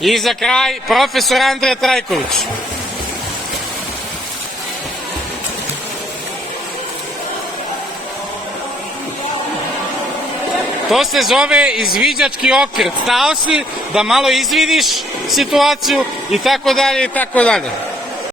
I za kraj, profesor Andrija Trajković. To se zove izviđački okret. Stao si da malo izvidiš situaciju i tako dalje i tako dalje.